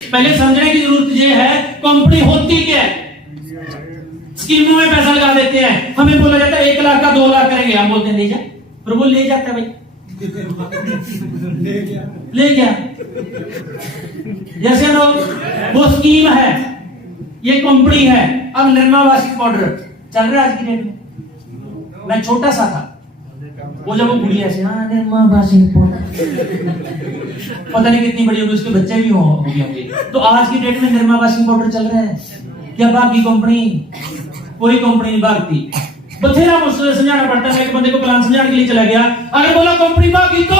पहले समझने की जरूरत ये है कंपनी होती क्या है। स्कीमों में पैसा लगा देते हैं, हमें बोला जाता है 1 लाख का 2 लाख करेंगे, हम बोलते हैं ले जा, पर वो ले जाता है भाई ले गया। जैसे लोग वो स्कीम है, ये कंपनी है। अब निर्मा वार्षिक पाउडर चल रहा है आज की डेट में। मैं छोटा सा था, वो जब वो गुड़िया से हाँ निर्मा वार्षिक पाउडर, पता नहीं कितनी बड़ी होगी, उसके बच्चे भी होंगे। तो आज की डेट में निर्मा वार्षिक पाउडर चल रहा है। क्या बाकी कंपनी, कोई कंपनी नहीं भागती। बथेरा मुझसे समझाना पड़ता है। एक बंदे को प्लान समझाने के लिए चला गया, अरे बोला कंपनी भागी तो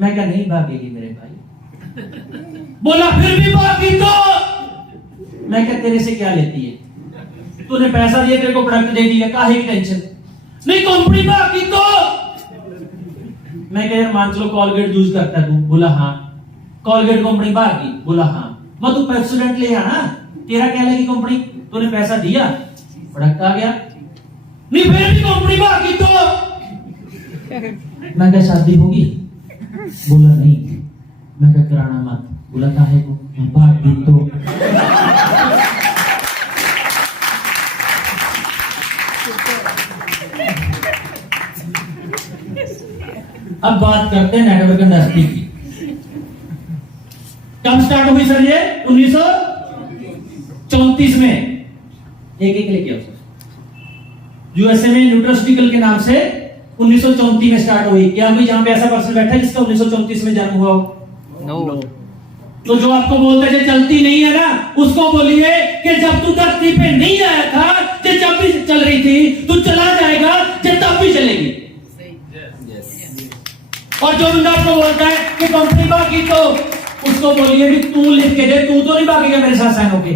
मैं क्या नहीं भागेगी मेरे भाई। बोला फिर भी भागी तो मैं क्या तेरे से क्या लेती है, तूने पैसा दिया, तेरे को प्रोडक्ट दे दिया, काहे की टेंशन। नहीं कंपनी भागी तो मैं क्या यार मान चलो कॉलगेट यूज करता तू, बोला हाँ। कॉलगेट कंपनी भागी, बोला हाँ। मैं तू पेप्सोडेंट ले आना, तेरा क्या लगी कंपनी, तूने पैसा दिया प्रोडक्ट आ गया। नहीं फिर भी कंपनी भागी तो मैं क्या शादी होगी, बोला नहीं। मैं क्या कराना मत, बोला काहे को, भागी तो। अब बात करते हैं नेटवर्क इंडस्ट्री की। कब स्टार्ट हुई सर ये? 1934 में। एक लेके आओ सर। यूएसए में न्यूट्रास्यूटिकल के नाम से 1934 में स्टार्ट हुई। क्या कोई जहां पे ऐसा पर्सन बैठा है जिसका 1934 में जन्म हुआ हो? नो। तो जो आपको बोलता है चलती नहीं है ना, उसको बोलिए कि जब तू धरती पे नहीं आया था, जब भी चल रही थी, तू चला जाएगा तब भी चलेगी। और जो बंदा आपको बोलता है कि कंपनी भागी तो उसको बोलिए भी तू लिख के दे, तू तो नहीं भागेगा मेरे साथ साइन होके।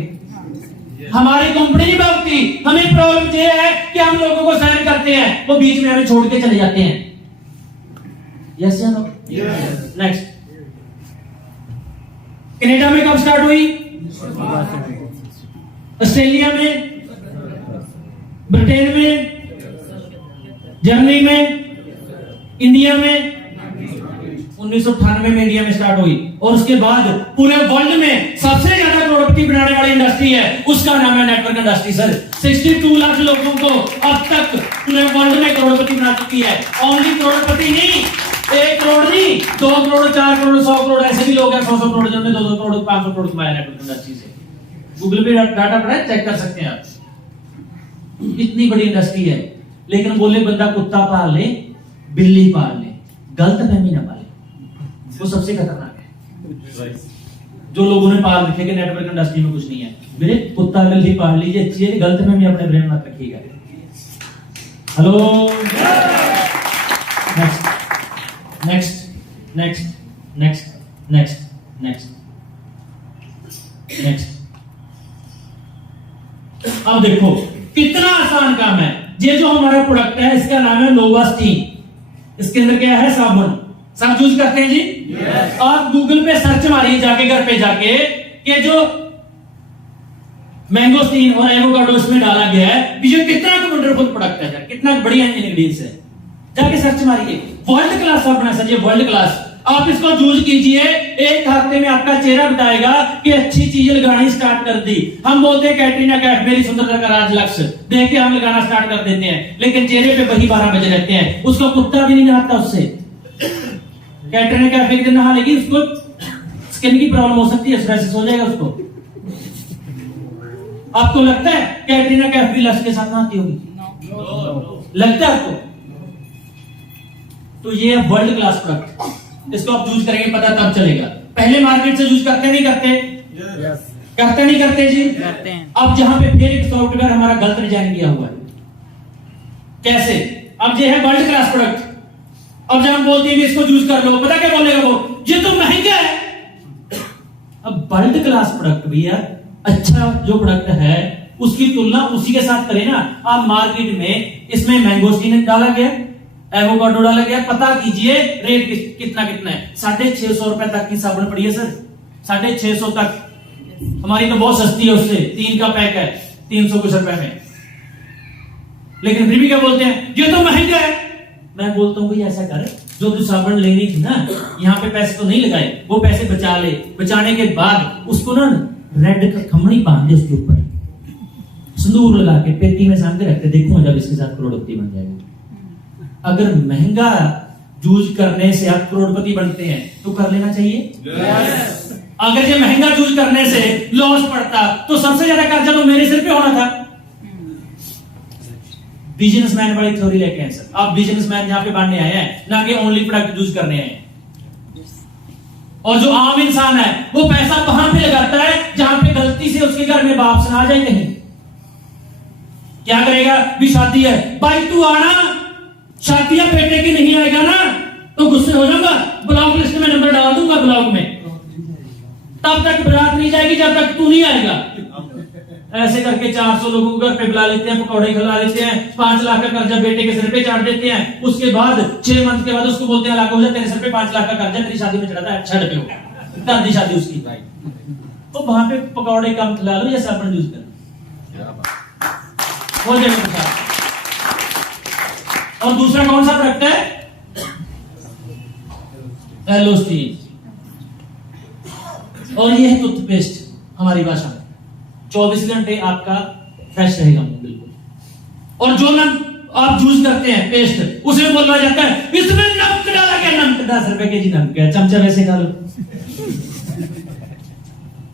हमारी कंपनी नहीं भागती। हमें प्रॉब्लम ये है कि हम लोगों को साइन करते हैं, वो बीच में हमें छोड़ के चले जाते हैं। यस या नो? नेक्स्ट, कनाडा में कब स्टार्ट हुई? ऑस्ट्रेलिया में, ब्रिटेन में, जर्मनी में, इंडिया में 1998 में इंडिया में स्टार्ट हुई। और उसके बाद पूरे वर्ल्ड में सबसे ज्यादा करोड़पति बनाने वाली इंडस्ट्री है, उसका नाम है नेटवर्क इंडस्ट्री सर। 62 लाख लोगों को अब तक पूरे वर्ल्ड में करोड़पति बना चुकी है। ओनली करोड़पति नहीं, 1 करोड़ नहीं, 2 करोड़, 4 करोड़, 100 करोड़, ऐसे भी लोग हैं 100 करोड़ जिन्होंने 2 करोड़, 500 करोड़ कमाया नेटवर्क इंडस्ट्री से। गूगल पे डाटा पड़ा है, चेक कर सकते हैं आप। इतनी बड़ी इंडस्ट्री है। लेकिन बोले बंदा कुत्ता पाल ले, बिल्ली पाल ले, गलत फहमी ना पाले, वो सबसे खतरनाक है। जो लोगों ने पाल रखे कि नेटवर्क इंडस्ट्री में कुछ नहीं है, मेरे कुत्ता बिल्ली पाल लीजिए, अच्छी है, गलत फहमी अपने ब्रेन में रखिएगा। Hello, next next next next next next next. अब देखो कितना आसान काम है। ये जो हमारा प्रोडक्ट है इसका नाम है नोवास्टीन। इसके अंदर क्या है? साबुन। सब यूज करते हैं जी। yes. आप गूगल पे सर्च मारिए जाके, घर पे जाके, कि जो मैंगोस्टीन और एवोकाडो इसमें डाला गया है, ये कितना वंडरफुल प्रोडक्ट है सर, कितना बढ़िया इंग्रेडिएंट्स है। जाके सर्च मारिए, वर्ल्ड क्लास साबुन है सर ये, वर्ल्ड क्लास। आप इसको यूज कीजिए, 1 हफ्ते में आपका चेहरा बताएगा कि अच्छी चीजें लगानी स्टार्ट कर दी। हम बोलते हैं कैटरीना कैफ मेरी सुंदरता का राज लक्ष्य, देख के हम लगाना स्टार्ट कर देते हैं, लेकिन चेहरे पे वही 12 बजे रहते हैं। उसका कुत्ता भी नहीं नहाता उससे। कैटरीना कैफ एक दिन नहा लेगी, उसको स्किन की प्रॉब्लम हो सकती है, स्ट्रेस हो जाएगा उसको। आपको लगता है कैटरीना कैफ भी लक्ष्य के साथ नहाती होगी? लगता है आपको? तो ये है वर्ल्ड क्लास प्रोडक्ट। इसको आप यूज करेंगे, पता तब चलेगा। पहले मार्केट से यूज करते नहीं करते? yes. करते नहीं करते जी? करते हैं। अब जहां पे फिर एक सॉफ्टवेयर हमारा गलत डिजाइन किया हुआ है। कैसे? अब ये है वर्ल्ड क्लास प्रोडक्ट। अब जब हम बोलते हैं कि इसको यूज कर लो, पता क्या बोलेगा वो? ये तो महंगा है। अब वर्ल्ड क्लास प्रोडक्ट भैया, अच्छा जो प्रोडक्ट है उसकी तुलना उसी के साथ करें ना। आप मार्केट में इसमें मैंगोस्टीन डाला गया, एवोकाडो डाला गया, पता कीजिए रेट कितना कितना है। 650 रुपए तक की साबुन पड़ी है सर, 650 तक। हमारी तो बहुत सस्ती है, उससे 3 का पैक है 300 कुछ रुपए में। लेकिन फिर भी क्या बोलते हैं? ये तो महंगा है। मैं बोलता हूं भाई ऐसा कर, जो तू साबुन लेनी थी ना, यहाँ पे पैसे तो नहीं लगाए, वो पैसे बचा ले, बचाने के बाद उसको ना रेड का खमणी बांध दे उसके ऊपर, सिंदूर लगा के पेटी में सामने रखते, देखो जब इसके साथ करोड़पति बन जाएगा। अगर महंगा जूझ करने से आप करोड़पति बनते हैं तो कर लेना चाहिए। अगर ये महंगा जूझ करने से लॉस पड़ता तो सबसे ज्यादा कर्जा तो मेरे सिर पे होना था। बिजनेसमैन वाली थ्योरी लेके आए सर, आप बिजनेसमैन जहां पे बनने आए हैं, ना कि ओनली प्रोडक्ट यूज करने आए हैं। और जो आम इंसान है वो पैसा वहां पे लगाता है जहां पे गलती से उसके घर में बाप से आ जाए कहीं, क्या करेगा? भी शादी है भाई, तू आना, शादियां बेटे की नहीं आएगा ना तो गुस्से हो जाऊंगा, ब्लॉक लिस्ट में नंबर डाल दूंगा ब्लॉक में, तब तक बारात नहीं जाएगी जब तक तू नहीं आएगा। ऐसे करके 400 लोगों को घर पे बुला लेते हैं, पकौड़े खिला लेते हैं, 5 लाख का कर्जा बेटे के सिर पे चाट देते हैं। उसके बाद 6 मंथ के बाद उसको बोलते हैं लाखों तेरे सिर पे 5 लाख का कर्जा तेरी शादी में चढ़ा था, छड़ पे हो दादी शादी उसकी भाई, तो वहां पे पकौड़े कम खिला लो या साबुन यूज कर हो जाएगा। और दूसरा कौन सा प्रोडक्ट है? एलोस्टीन। और ये है टूथपेस्ट हमारी भाषा में, 24 घंटे आपका फ्रेश रहेगा बिल्कुल। और जो नमक आप यूज करते हैं पेस्ट, उसमें बोला जाता है इसमें नमक डाला गया, नमक 10 रुपए के जी नमक है, चमचा वैसे खा लो।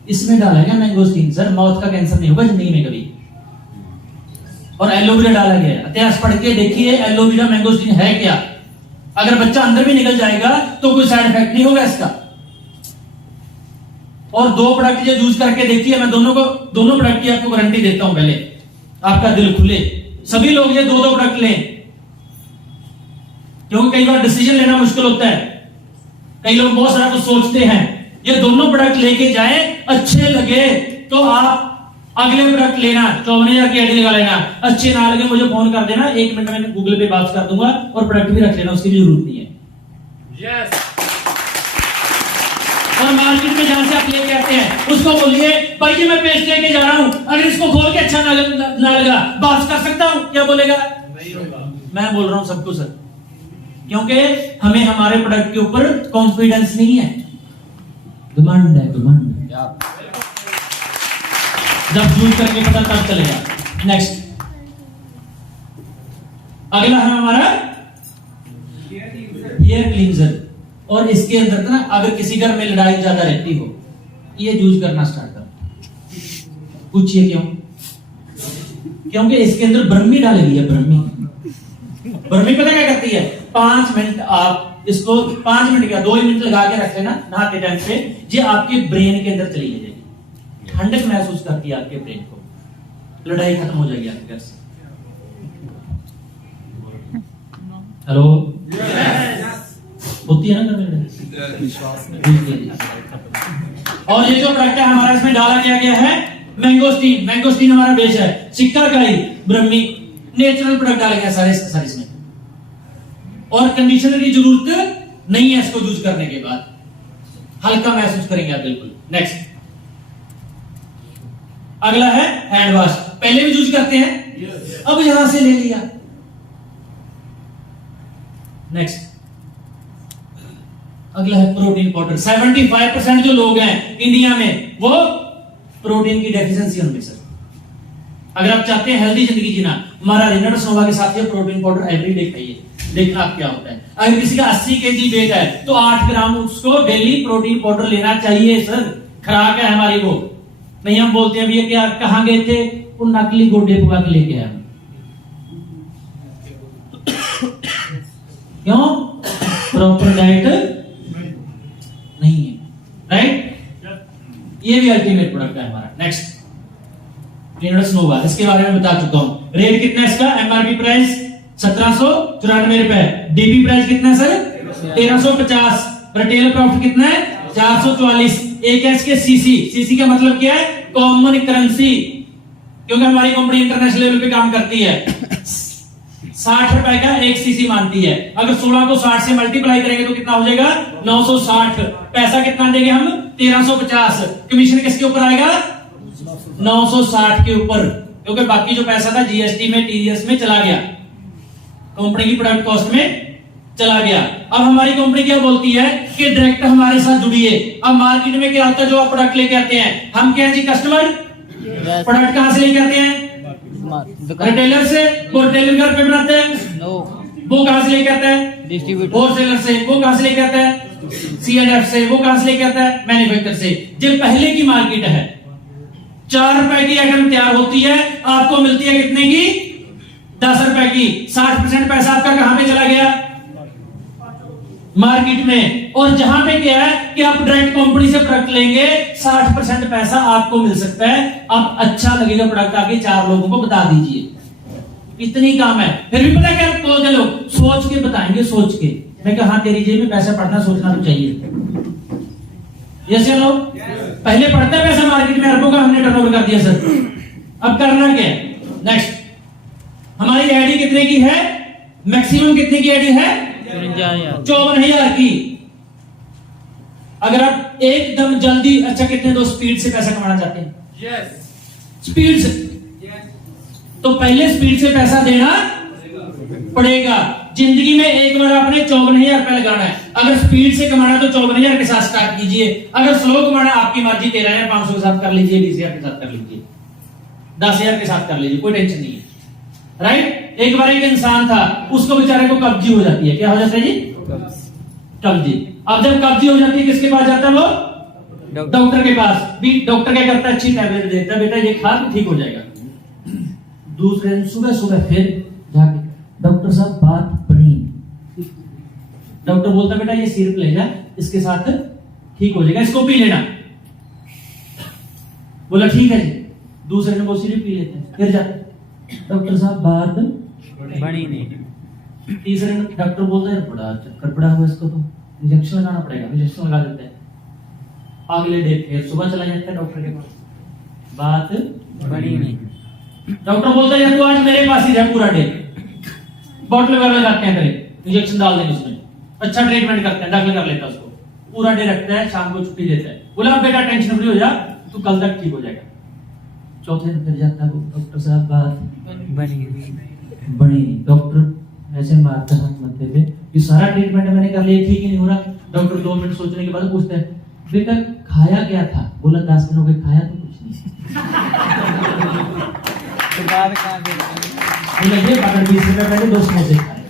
इसमें डाला गया मैंगोस्टीन, सर माउथ का कैंसर नहीं होगा जिंदगी में कभी। और एलोवेरा डाला गया, इतिहास पढ़ के देखिए एलोवेरा मैंगोस्टीन है क्या। अगर बच्चा अंदर भी निकल जाएगा तो कोई साइड इफेक्ट नहीं होगा इसका। और 2 प्रोडक्ट ये यूज करके देखिए, मैं दोनों प्रोडक्ट की आपको गारंटी देता हूं, पहले आपका दिल खुले, सभी लोग ये 2 प्रोडक्ट लें, क्योंकि कई बार डिसीजन लेना मुश्किल होता है, कई लोग बहुत सारा कुछ सोचते हैं। ये दोनों प्रोडक्ट लेके जाए, अच्छे लगे तो आप अगले प्रोडक्ट लेना, 54,000 की आईडी लगा लेना, अच्छे ना लगे मुझे फोन कर देना, 1 मिनट में गूगल पे बात कर दूंगा और प्रोडक्ट भी रख लेना, उसकी भी जरूरत नहीं है। yes. और मार्केट में जहां से आप लेके आते हैं उसको बोलिए भाई ये मैं पेस्ट लेके जा रहा हूं, अगर इसको खोल के अच्छा ना लगा बात कर सकता हूं, क्या बोलेगा? नहीं होगा। मैं बोल रहा हूं सबको सर, क्योंकि हमें हमारे प्रोडक्ट के ऊपर कॉन्फिडेंस नहीं है, डिमांड है, डिमांड। जब यूज करके पता तब चलेगा। नेक्स्ट अगला है हमारा हेयर क्लींजर। और इसके अंदर ना अगर किसी घर में लड़ाई ज्यादा रहती हो, ये यूज करना स्टार्ट करो। पूछिए क्यों? क्योंकि इसके अंदर ब्रह्मी डाली गई है। ब्रह्मी पता क्या करती है? 5 मिनट आप इसको 5 मिनट क्या 2 मिनट लगा के रख लेना नहाते टाइम पे, ये आपके ब्रेन के अंदर चली जाएगी, ठंडक महसूस करती है आपके ब्रेन को, लड़ाई खत्म हो जाएगी आपके घर से। हेलो होती है ना और ये जो प्रोडक्ट है हमारा, इसमें डाला गया है मैंगोस्टीन। मैंगोस्टीन हमारा बेस है, सिक्काकाई, ब्रह्मी, नेचुरल प्रोडक्ट डाला गया सारे इसमें। और कंडीशनर की जरूरत नहीं है इसको यूज करने के बाद, हल्का महसूस करेंगे आप बिल्कुल। नेक्स्ट अगला है हैंड वॉश। पहले भी यूज करते हैं, अब यहां से ले लिया। नेक्स्ट अगला है प्रोटीन पाउडर। 75% जो लोग हैं इंडिया में वो प्रोटीन की डेफिशिएंसी होंगे सर। अगर आप चाहते हैं हेल्दी जिंदगी जीना, हमारा रिनर सोवा के साथ ये प्रोटीन पाउडर एवरीडे खाइए, देखना आप क्या होता है। अगर किसी का 80 kg वेट है तो 8 ग्राम उसको डेली प्रोटीन पाउडर लेना चाहिए सर। खुराक है हमारी वो। नहीं हम बोलते हैं भैया क्या कहां गए थे, वो नकली गोडे पका के लेके आए। क्यों? प्रॉपर डाइट नहीं है, राइट? ये भी अल्टीमेट प्रोडक्ट है हमारा। नेक्स्ट रिनर्स नोवा, इसके बारे में बता चुका हूं। रेट कितना है इसका? एमआरपी प्राइस 1794 रुपए, डीपी प्राइस कितना है सर? 1350। रिटेल प्रॉफिट कितना है? 444। एक है इसके सीसी का मतलब क्या है? कॉमन करेंसी, क्योंकि हमारी कंपनी इंटरनेशनल लेवल पे काम करती है। 60 रुपए का 1 सीसी मानती है। अगर 16 को 60 से मल्टीप्लाई करेंगे तो कितना हो जाएगा? 960। पैसा कितना देंगे हम? 1350। कमीशन किसके ऊपर आएगा? 960 के ऊपर, क्योंकि बाकी जो पैसा था जीएसटी में टीडीएस में चला गया, कंपनी की प्रोडक्ट कॉस्ट में चला गया। अब हमारी कंपनी क्या बोलती है कि डायरेक्ट हमारे साथ जुड़िए। अब मार्केट में क्या होता है, जो आप प्रोडक्ट लेके आते हैं, हम क्या है जी, कस्टमर प्रोडक्ट कहां से लेके आते हैं, रिटेलर से। वो रिटेलर घर पे बनाते हैं, वो कहां से लेके आता है, डिस्ट्रीब्यूटर। होलसेलर से। वो कहां से लेके आता है, C&F से। वो कहां से लेके आता है, मैन्युफैक्चरर से। जो पहले की मार्केट है, 4 रुपए की आइटम तैयार होती है, आपको मिलती है कितने की, 10 रुपए की। 60% पैसा आपका कहां पे चला गया, मार्केट में। और जहां पे क्या है कि आप डायरेक्ट कंपनी से प्रोडक्ट लेंगे, 60% पैसा आपको मिल सकता है। अब अच्छा लगेगा प्रोडक्ट, आके 4 लोगों को बता दीजिए, इतनी काम है। फिर भी पता क्या बोलते लोग, सोच के बताएंगे, सोच के। मैं कहा, तेरी जेब में पैसा पड़ना, सोचना तो चाहिए। जैसे लोग पहले पड़ता है पैसा मार्केट में, अरबों का हमने टर्नओवर कर दिया सर। अब करना क्या है, नेक्स्ट। हमारी आईडी कितने की है, मैक्सिमम कितने की आईडी है, 54,000 की। अगर आप एकदम जल्दी, अच्छा कितने दो स्पीड से पैसा कमाना चाहते हैं, स्पीड से, तो पहले स्पीड से पैसा देना पड़ेगा। जिंदगी में एक बार आपने 54,000 रुपए लगाना है। अगर स्पीड से कमाना तो 54,000 के साथ स्टार्ट कीजिए। अगर स्लो कमाना, आपकी मर्जी, 13,500 के साथ कर लीजिए, 20,000 के साथ कर लीजिए, 10,000 के साथ कर लीजिए, कोई टेंशन नहीं है। राइट। एक बार एक इंसान था, उसको बेचारे को कब्जी हो जाती है। क्या हो जाता है जी, कब्जी। अब जब कब्जी हो जाती है, किसके पास जाता है वो, डॉक्टर के पास। भी डॉक्टर क्या करता है, अच्छी टैबलेट देता है, बेटा ये खा तो ठीक हो जाएगा। दूसरे दिन सुबह सुबह फिर जाके, डॉक्टर साहब बात बनी। डॉक्टर बोलता, बेटा ये सिरप ले जा, इसके साथ ठीक हो जाएगा, इसको पी लेना। बोला ठीक है जी। दूसरे दिन वो सिरप पी लेते हैं, फिर जाते, डॉक्टर साहब बात बनी नहीं। तीसरे दिन डॉक्टर बोलता है, बड़ा चक्कर पड़ा हुआ, इसको तो इंजेक्शन लगाना पड़ेगा। इंजेक्शन लगा देते हैं। अगले डे फिर सुबह चला जाता है डॉक्टर के पास, बात बनी नहीं। डॉक्टर बोलता है, तू आज मेरे पास ही रह पूरा डे, बॉटल वगैरह लगाते हैं, तेरे इंजेक्शन डाल देंगे उसमें, अच्छा ट्रीटमेंट करते हैं, दाखिल कर लेता है उसको, पूरा डे रखता है, शाम को छुट्टी देता है। बोला बेटा टेंशन फ्री हो जा, तू कल तक ठीक हो जाएगा। चौथे दिन फिर जाता है, डॉक्टर साहब बात बनी। डॉक्टर ऐसे मारता हाथ मत्थे पे, ये सारा ट्रीटमेंट मैंने कर लिया, ठीक ही नहीं हो रहा। डॉक्टर 2 मिनट सोचने के बाद पूछता है, बेटा खाया क्या था? बोला 10 दिन हो गए खाया तो कुछ नहीं। बोला ये 20 रुपए पहले 2 समोसे खाए।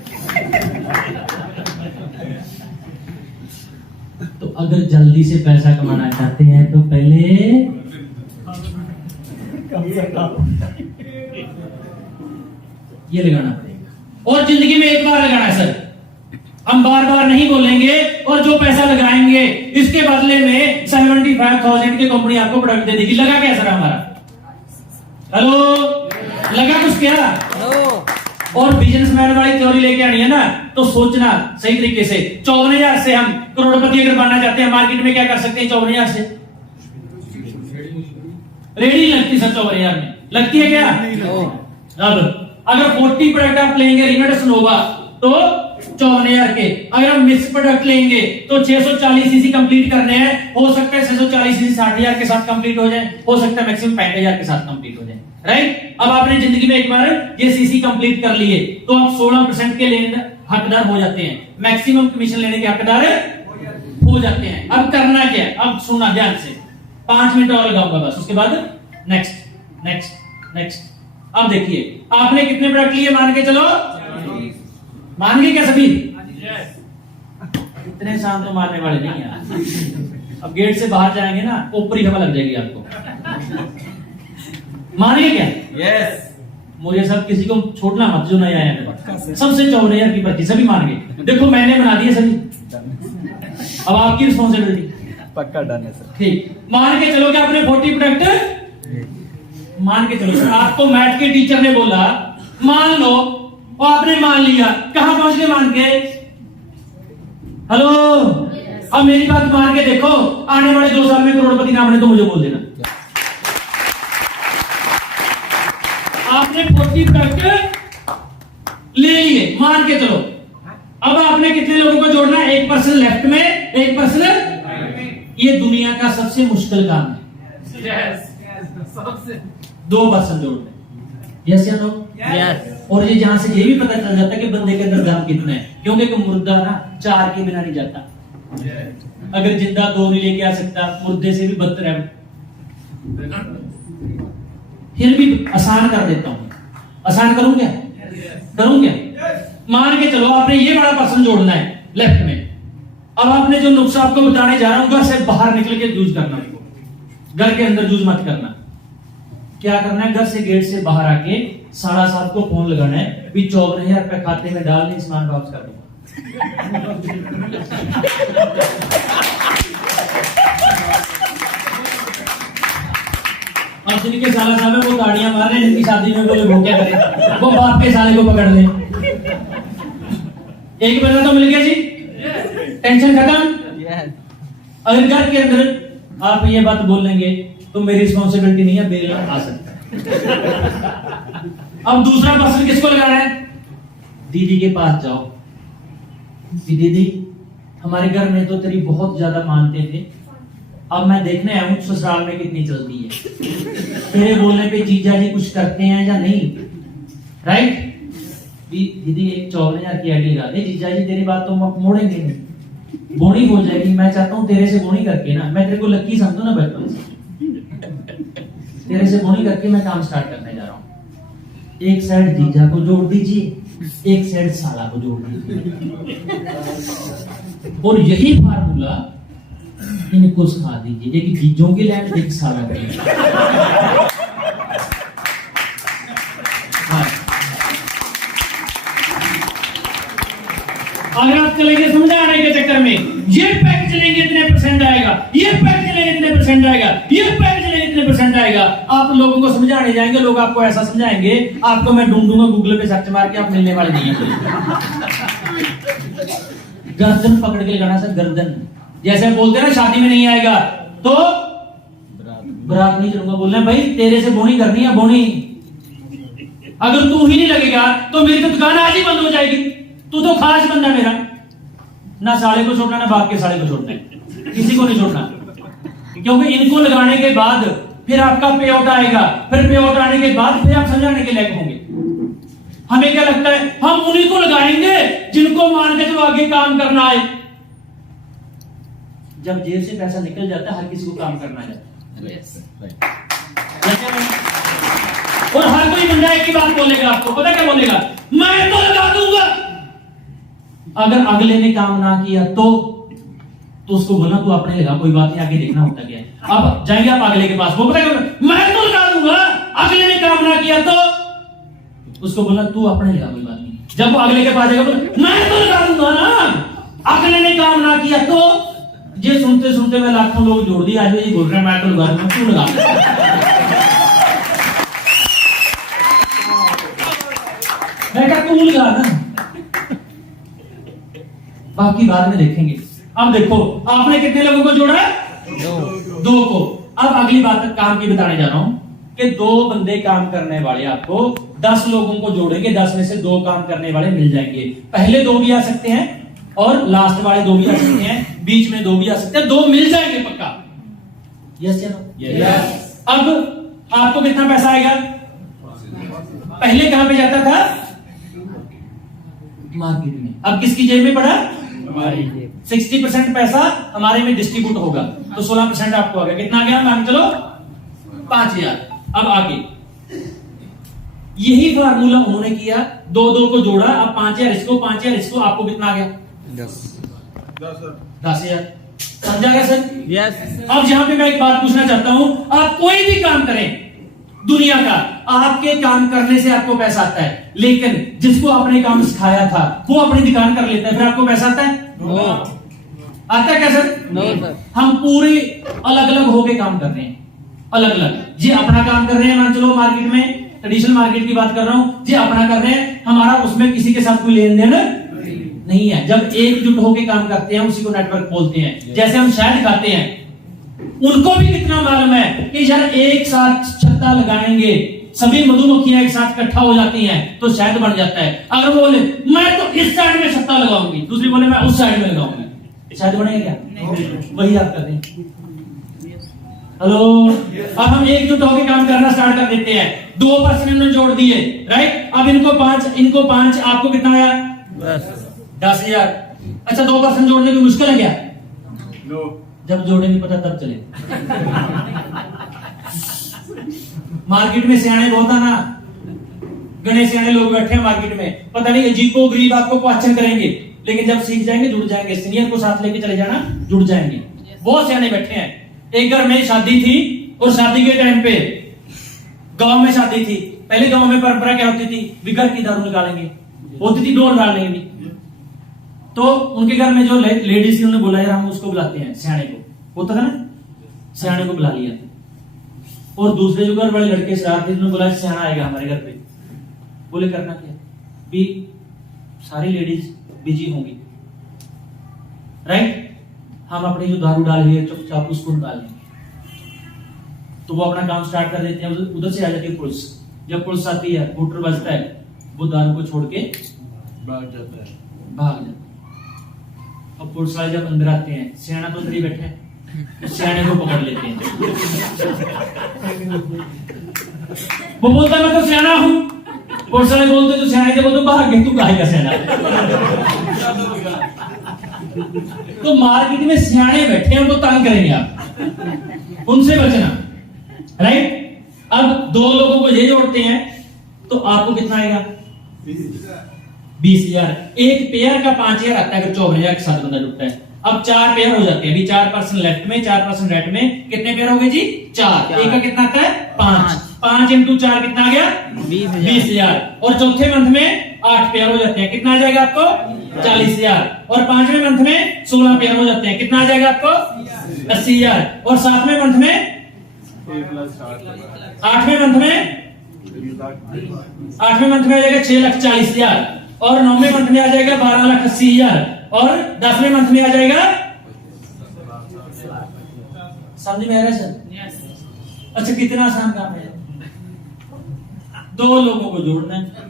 तो अगर जल्दी से पैसा कमाना चाहते हैं तो पहले ये लगाना पड़ेगा। और जिंदगी में एक बार लगाना है सर, हम बार बार नहीं बोलेंगे। और जो पैसा लगाएंगे इसके बदले में 75,000 की कंपनी आपको प्रोडक्ट दे देगी। लगा क्या सर हमारा? हेलो, लगा कुछ क्या? और बिजनेसमैन वाली थ्योरी लेके आनी है ना, तो सोचना सही तरीके से। 54,000 से हम करोड़पति अगर बनना चाहते हैं, मार्केट में क्या कर सकते हैं 54,000 से? रेडी लगती सर 54,000 में, लगती है क्या? अब अगर 40 प्रोडक्ट आप लेंगे रिनोवेशन होगा तो 54,000 के। अगर हम मिक्स प्रोडक्ट लेंगे तो 640 सीसी कंप्लीट करने हैं। हो सकता है 640 सीसी 60,000 के साथ कंप्लीट हो जाए, हो सकता है मैक्सिमम 65,000 के साथ कंप्लीट हो जाए। राइट। अब आपने जिंदगी में एक बार ये सीसी कंप्लीट कर लिए तो आप 16% के लेने हकदार हो जाते हैं, मैक्सिमम कमीशन लेने के हकदार हो जाते हैं। अब करना क्या है? अब सुनना ध्यान से, 5 मिनट और लगाऊंगा बस, उसके बाद नेक्स्ट नेक्स्ट नेक्स्ट। अब देखिए आपने कितने प्रोडक्ट लिए, मान के चलो, मान गए क्या सभी? इतने शाम तो मारने वाले नहीं यार। अब गेट से बाहर जाएंगे ना, ऊपरी हवा लग जाएगी आपको। मान गए क्या? यस। मुझे सब किसी को छोड़ना मत जो नया आया है, सबसे 54,000 की पर्ची, सभी मान गए। देखो मैंने बना दिया सभी, अब आपकी रिस्पॉन्सिबिलिटी। पक्का डन है सर। ठीक, मान के चलो कि आपने 40 प्रोडक्ट मान के चलो। आपको मैथ के टीचर ने बोला मान लो, और आपने मान लिया, कहां पहुंच गए मान के? हेलो, अब मेरी बात मान के देखो, आने वाले 2 साल में करोड़पति ना बने तो मुझे बोल देना। आपने 40 प्रोडक्ट ले लिए, मान के चलो। अब आपने कितने लोगों को जोड़ना है? 1% लेफ्ट में, 1% ये दुनिया का सबसे मुश्किल काम है। 2% जोड़ना। यस या नो? यस और ये जहां से ये भी पता चल जाता है कि बंदे के अंदर दम कितना है, क्योंकि एक मुर्दा ना 4 के बिना नहीं जाता। अगर जिंदा 2 नहीं लेके आ सकता, मुर्दे से भी बदतर है। फिर भी आसान कर देता हूं, आसान करूं क्या? करूं क्या? मान के चलो आपने ये बड़ा पर्सन जोड़ना है लेफ्ट में, अब आपने जो नुस्खा आपको बताने जा रहा हूं, घर से बाहर निकल के यूज करना है, घर के अंदर यूज मत करना। क्या करना है? घर से गेट से बाहर आके 7:30 को फोन लगाना है, भी 54,000 रुपए खाते में डाल नहीं, सामान वापस कर दूंगा। अब जिनके साला साहब है वो ताड़ियां मार रहे हैं, जिनकी शादी में बोले वो क्या करे, वो बाप के साले को पकड़ ले। एक बंदा तो मिल गया जी, टेंशन खत्म। अगर घर के अंदर आप ये बात बोलेंगे तो मेरी रिस्पॉन्सिबिलिटी नहीं है, बेल आ सकता है। अब दूसरा पर्सन किसको लगाना है? दीदी के पास जाओ, दीदी हमारे घर में तो तेरी बहुत ज्यादा मानते थे, अब मैं देखने आया हूं ससुराल में कितनी चलती है, तेरे बोलने पे जीजा जी कुछ करते हैं या नहीं, राइट? दीदी एक 54,000 की आईडी लगा दे, जीजा जी तेरी बात तो मोड़ेंगे नहीं, बोनी हो जाएगी। मैं चाहता हूँ तेरे से बोनी करके ना, मैं तेरे को लक्की समझू ना बचपन से, तेरे से बोनी करके मैं काम स्टार्ट करने जा रहा हूँ। एक साइड जीजा को जोड़ दीजिए, एक साइड साला को जोड़ दीजिए, और यही फार्मूला इनको सिखा दीजिए, एक जीजों की लैंड, एक साला की। अगर आप चलेंगे समझाने के चक्कर में, ये पैक चलेंगे इतने परसेंट आएगा, ये पैक चलेंगे इतने परसेंट आएगा, ये पैक चलेंगे इतने परसेंट आएगा, आप लोगों को समझाने जाएंगे, लोग आपको ऐसा समझाएंगे, आपको मैं ढूंढूंगा गूगल पे सर्च मार के, आप मिलने वाले नहीं है। गर्दन पकड़ के लगाना सर, गर्दन। जैसे बोलते हैं ना शादी में नहीं आएगा तो बरात नहीं चलूंगा, बोलना है भाई तेरे से बोनी करनी है, बोनी। अगर तू ही नहीं लगेगा तो मेरी तो दुकान आज ही बंद हो जाएगी। तू तो खास बंदा मेरा, ना साले को छोड़ना ना बाप के साले को छोड़ना है, किसी को नहीं छोड़ना, क्योंकि इनको लगाने के बाद फिर आपका पे आउट आएगा, फिर पे आउट आने के बाद फिर आप समझाने के लायक होंगे। हमें क्या लगता है, हम उन्हीं को लगाएंगे जिनको मान के जो आगे काम करना है। जब जेब से पैसा निकल जाता है, हर किसी को काम करना जाता है। और हर कोई बंदा एक ही बात बोलेगा, आपको पता क्या बोलेगा, मैं तो लगा दूंगा। अगर अगले ने काम ना किया तो उसको बोलना तू अपने लगा, कोई बात नहीं, आगे देखना होता क्या है। अब जाएंगे आप अगले के पास, वो पता क्या, मैं तो लगा दूंगा, अगले ने काम ना किया तो उसको बोलना तू अपने लगा, कोई बात नहीं। जब वो अगले के पास जाएगा बोला मैं तो लगा दूंगा ना, अगले ने काम ना किया तो। ये सुनते सुनते मैं लाखों लोग जोड़ दिए, आज ये बोल रहे हैं मैं तो लगा दूंगा, तू लगा। मैं क्या तू लगा ना, बाकी बाद में देखेंगे। अब देखो आपने कितने लोगों को जोड़ा? 2 को। अब अगली बात काम की बताने जा रहा हूं कि 2 बंदे काम करने वाले, आपको 10 लोगों को जोड़ेंगे, 10 में से 2 काम करने वाले मिल जाएंगे। पहले 2 भी आ सकते हैं और लास्ट वाले 2 भी आ सकते हैं, बीच में 2 भी आ सकते हैं, 2 मिल जाएंगे पक्का। यस या नो? यस। अब आपको कितना पैसा आएगा? पहले कहां पे जाता था? मार्केट में। अब किसकी जेब में पड़ा? 60% पैसा हमारे में डिस्ट्रीब्यूट होगा, तो 16% आपको आ गया। कितना आ गया? मान चलो 5,000। अब आगे यही फार्मूला उन्होंने किया, 2 को जोड़ा, अब 5,000 इसको, 5,000 इसको, आपको कितना आ गया? 10,000। समझा गया सर? यस। अब यहां पे मैं एक बात पूछना चाहता हूं, आप कोई भी काम करें दुनिया का, आपके काम करने से आपको पैसा आता है, लेकिन जिसको आपने काम सिखाया था वो अपनी दुकान कर लेता है, फिर आपको पैसा आता है? नो। आता है क्या सर? No sir. हम पूरे अलग अलग होके काम कर रहे हैं, अलग अलग। जी अपना काम कर रहे हैं, मान चलो मार्केट में, ट्रेडिशनल मार्केट की बात कर रहा हूं, जी अपना कर रहे हैं, हमारा उसमें किसी के साथ कोई लेन देन नहीं है। जब एकजुट होके काम करते हैं उसी को नेटवर्क बोलते हैं। जैसे हम शहद खाते हैं, उनको भी कितना मालूम है कि यार एक साथ छत्ता लगाएंगे, सभी मधुमक्खियां एक साथ इकट्ठा हो जाती हैं तो शहद बन जाता है। अगर वो बोले मैं तो इस साइड में छत्ता लगाऊंगी, दूसरी बोले मैं उस साइड में लगाऊंगी, शहद बनेगा क्या? वही आप कर रहे हैं। हेलो, अब हम एकजुट होकर काम करना स्टार्ट कर देते हैं। 2% इन्होंने जोड़ दिए, राइट। अब इनको 5, आपको कितना आया? 10,000। अच्छा, 2% जोड़ने में मुश्किल है क्या? जब जोड़ेंगे पता तब चले। मार्केट में सियाने बहुत है ना, गणे सियाने लोग बैठे हैं मार्केट में, पता नहीं अजीबो गरीब आपको क्वेश्चन करेंगे, लेकिन जब सीख जाएंगे जुड़ जाएंगे। सीनियर को साथ लेके चले जाना, जुड़ जाएंगे। बहुत सियाने बैठे हैं। एक घर में शादी थी और शादी के टाइम पे गांव में शादी थी। पहले गांव में परंपरा क्या होती थी? बिगर की दारू निकालेंगे, होती थी डोल डालने की। तो उनके घर में जो लेडीज थी उन्होंने बोला यार हम उसको बुलाते हैं, सियाने को, होता था ना, सियाने को बुला लिया। और दूसरे जो घर वाले लड़के शराब थे उन्होंने बोला सियाना आएगा हमारे घर पे। बोले करना क्या? भी सारी लेडीज बिजी होंगी, राइट, हम अपनी जो दारू डाल रही है चुपचाप उसको डाल लेंगे। तो वो अपना काम स्टार्ट कर देते हैं। उधर से आ जाती है पुलिस। जब पुलिस आती है, बूटर बजता है, वो दारू को छोड़ के भाग जाता है। अब पुलिस वाले जब अंदर आते हैं, सियाना तो अंदर ही बैठे हैं, सियाने को पकड़ लेते हैं। वो बोलता है मैं तो सियाना हूं। पुलिस वाले बोलते तो सियाने के, बोलते भाग गए, तू कहेगा सियाना। तो मार्केट में सियाने बैठे हैं, उनको तंग करेंगे आप, उनसे बचना, राइट। अब 2 लोगों को ये जोड़ते हैं तो आपको कितना आएगा? 20,000। एक पेयर का 5,000 आता है अगर 54,000 के साथ बंदा जुड़ता है। अब 4 पेयर हो जाते हैं। अभी 4% लेफ्ट में, 4% राइट में, कितने पेयर हो गए जी? 4। एक का कितना आता है? 5। 5 × 4 कितना आ गया? 20,000। और चौथे मंथ में 8 पेयर हो जाते हैं, कितना आ जाएगा आपको? 40,000। और 5वें मंथ में 16 पेयर हो जाते हैं, कितना आ जाएगा आपको? 80,000। और 7वें मंथ में 8वें मंथ में आ जाएगा 6,40,000। और 9वें मंथ में आ जाएगा 12,80,000। और 10वें मंथ में आ जाएगा, समझ में आ रहा है सर? अच्छा, कितना आसान काम है। 2 लोगों को जोड़ना है।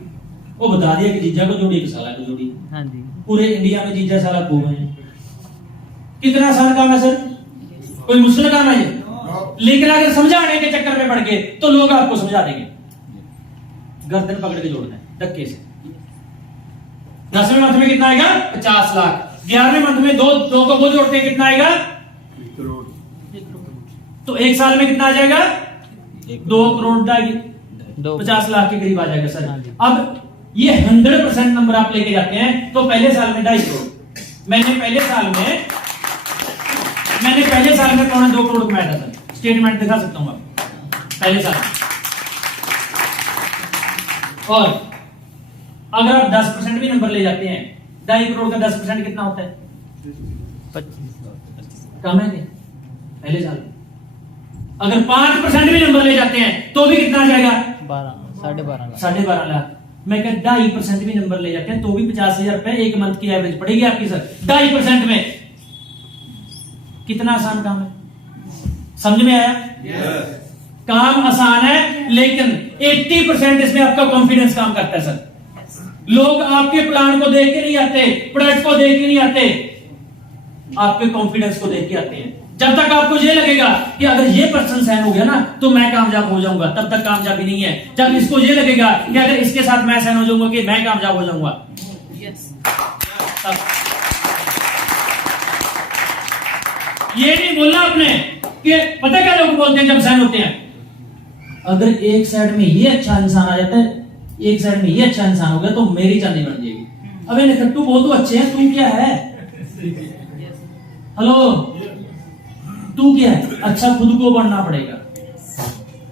वो बता दिया कि जीजा को जोड़ी, साला को जोड़ी। हाँ जी। पूरे इंडिया में जीजा साला खूब है। कितना आसान काम है सर? कोई मुश्किल काम है ये? लेकिन अगर समझाने के चक्कर में पड़ गए तो लोग आपको समझा देंगे। गर्दन पकड़ के जोड़ना है धक्के से। 10वें मंथ में कितना आएगा? 50 लाख। 11वें मंथ में दो को वो जोड़ते हैं, कितना आएगा? 1 करोड़। तो 1 साल में कितना आ जाएगा? 2 करोड़ आएगी, 50 लाख के करीब आ जाएगा सर। अब ये 100% नंबर आप लेके जाते हैं तो पहले साल में 2.5 करोड़। मैंने पहले साल में 2 करोड़ कमाया था सर। स्टेटमेंट दिखा सकता हूं आप पहले साल। और अगर आप 10% भी नंबर ले जाते हैं, 2.5 करोड़ का 10% कितना होता है? 25। कम है क्या पहले साल? अगर 5% भी नंबर ले जाते हैं तो भी कितना आ जाएगा? 12.5 लाख। मैं कह 2.5% भी नंबर ले जाते हैं तो भी 50,000 रुपए एक मंथ की एवरेज पड़ेगी आपकी सर। 2.5% में कितना आसान काम है, समझ में आया? काम आसान है, लेकिन 80% इसमें आपका कॉन्फिडेंस काम करता है सर। लोग आपके प्लान को देख के नहीं आते, प्रोडक्ट को देख के नहीं आते, आपके कॉन्फिडेंस को देख के आते हैं। जब तक आपको ये लगेगा कि अगर ये पर्सन साइन हो गया ना तो मैं कामयाब हो जाऊंगा, तब तक कामयाबी नहीं है। जब इसको ये लगेगा कि अगर इसके साथ मैं साइन हो जाऊंगा कि मैं कामयाब हो जाऊंगा, ये नहीं बोलना आपने कि पता क्या लोग बोलते हैं जब साइन होते हैं, अगर एक साइड में ये अच्छा इंसान आ जाता है, एक साइड में ये अच्छा इंसान हो गया तो मेरी चांदी बन जाएगी। अबे निकट्टू बहुत तो अच्छे हैं, तू क्या है? हेलो, तू क्या है? अच्छा खुद को बनना पड़ेगा,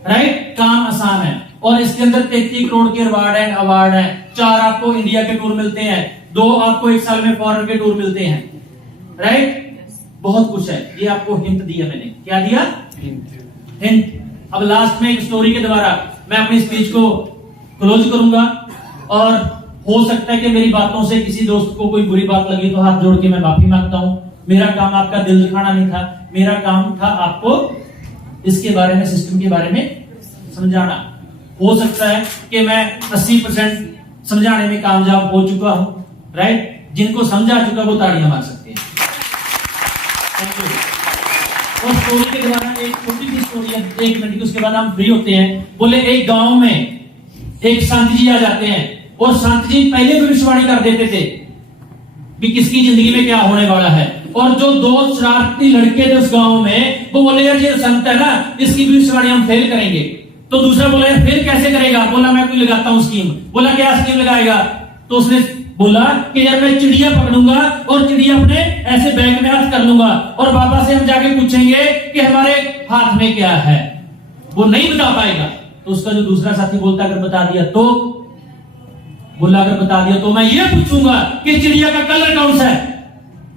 राइट। काम आसान है और इसके अंदर 33 करोड़ के रिवार्ड एंड अवार्ड है। 4 आपको इंडिया के टूर मिलते हैं, 2 आपको 1 साल में फॉरेन के टूर मिलते हैं, राइट। बहुत कुछ है। ये आपको हिंट दिया मैंने। क्या दिया? हिंट। अब लास्ट में एक स्टोरी के द्वारा मैं अपनी स्पीच को क्लोज करूंगा। और हो सकता है कि मेरी बातों से किसी दोस्त को कोई बुरी बात लगी तो हाथ जोड़ के मैं माफी मांगता हूं। मेरा काम आपका दिल दिखाना नहीं था, मेरा काम था आपको इसके बारे में, सिस्टम के बारे में समझाना। हो सकता है कि मैं 80% समझाने में कामयाब हो चुका हूं, राइट। जिनको समझा चुका वो ताड़ियां मार सकते हैं। Thank you. और स्टोरी के दौरान एक छोटी सी स्टोरी है, 1 मिनट की, उसके बाद हम फ्री होते हैं। बोले एक गांव में एक संत जी आ जाते हैं और संत जी पहले भविष्यवाणी कर देते थे कि किसकी जिंदगी में क्या होने वाला है। और जो 2 शरारती लड़के थे उस गांव में, वो बोले यार ये संत है ना, इसकी भविष्यवाणी हम फेल करेंगे। तो दूसरा बोला यार फेल कैसे करेगा? बोला मैं कोई लगाता हूं स्कीम। बोला क्या स्कीम लगाएगा? तो उसने बोला कि यार मैं चिड़िया पकड़ूंगा और चिड़िया अपने ऐसे बैग में हाथ कर लूंगा और बाबा से हम जाके पूछेंगे कि हमारे हाथ में क्या है। वो नहीं बता पाएगा। तो उसका जो दूसरा साथी बोलता अगर बता दिया तो, बोला अगर बता दिया तो मैं ये पूछूंगा कि चिड़िया का कलर कौन सा है।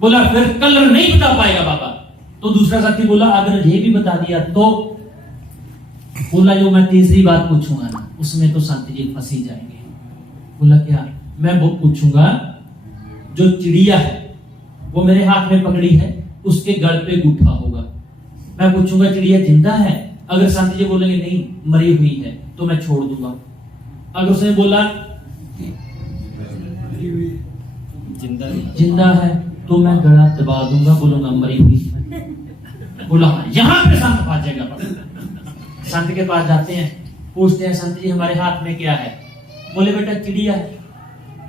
बोला फिर कलर नहीं बता पाएगा बाबा। तो दूसरा साथी बोला अगर ये भी बता दिया तो। बोला जो मैं तीसरी बात पूछूंगा ना, उसमें तो संत जी फंसी जाएंगे। बोला क्या? मैं वो पूछूंगा जो चिड़िया है वो मेरे हाथ में पकड़ी है, उसके गल पे गुठा होगा। मैं पूछूंगा चिड़िया जिंदा है? अगर संत जी बोलेंगे नहीं मरी हुई है तो मैं छोड़ दूंगा। अगर उसने बोला जिंदा है तो मैं गला दबा दूंगा, बोलूंगा मरी हुई। बोला यहां पे संत फंस जाएगा। संत के पास जाते हैं, पूछते हैं संत जी हमारे हाथ में क्या है? बोले बेटा चिड़िया है।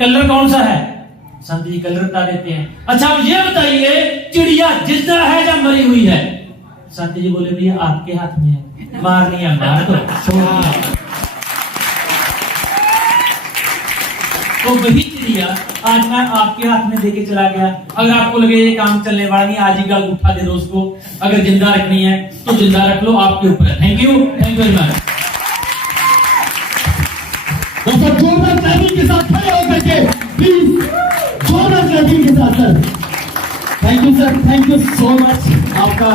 कलर कौन सा है? संत जी कलर बता देते हैं। अच्छा अब ये बताइए चिड़िया जिंदा है या मरी हुई है? संत जी बोले भैया आपके हाथ में है, मारनी है मार दो, छोड़नी है। तो वही चिड़िया आज मैं आपके हाथ में देके चला गया। अगर आपको लगे ये काम चलने वाला नहीं, आज ही गल उठा दे दो उसको। अगर जिंदा रखनी है तो जिंदा रख लो, आपके ऊपर है। Thank you very much. दोस्तों जोरदार क्लैपिंग के साथ खड़े होकर के प्लीज, जोरदार क्लैपिंग के साथ sir. Thank you sir, thank you so much. आपका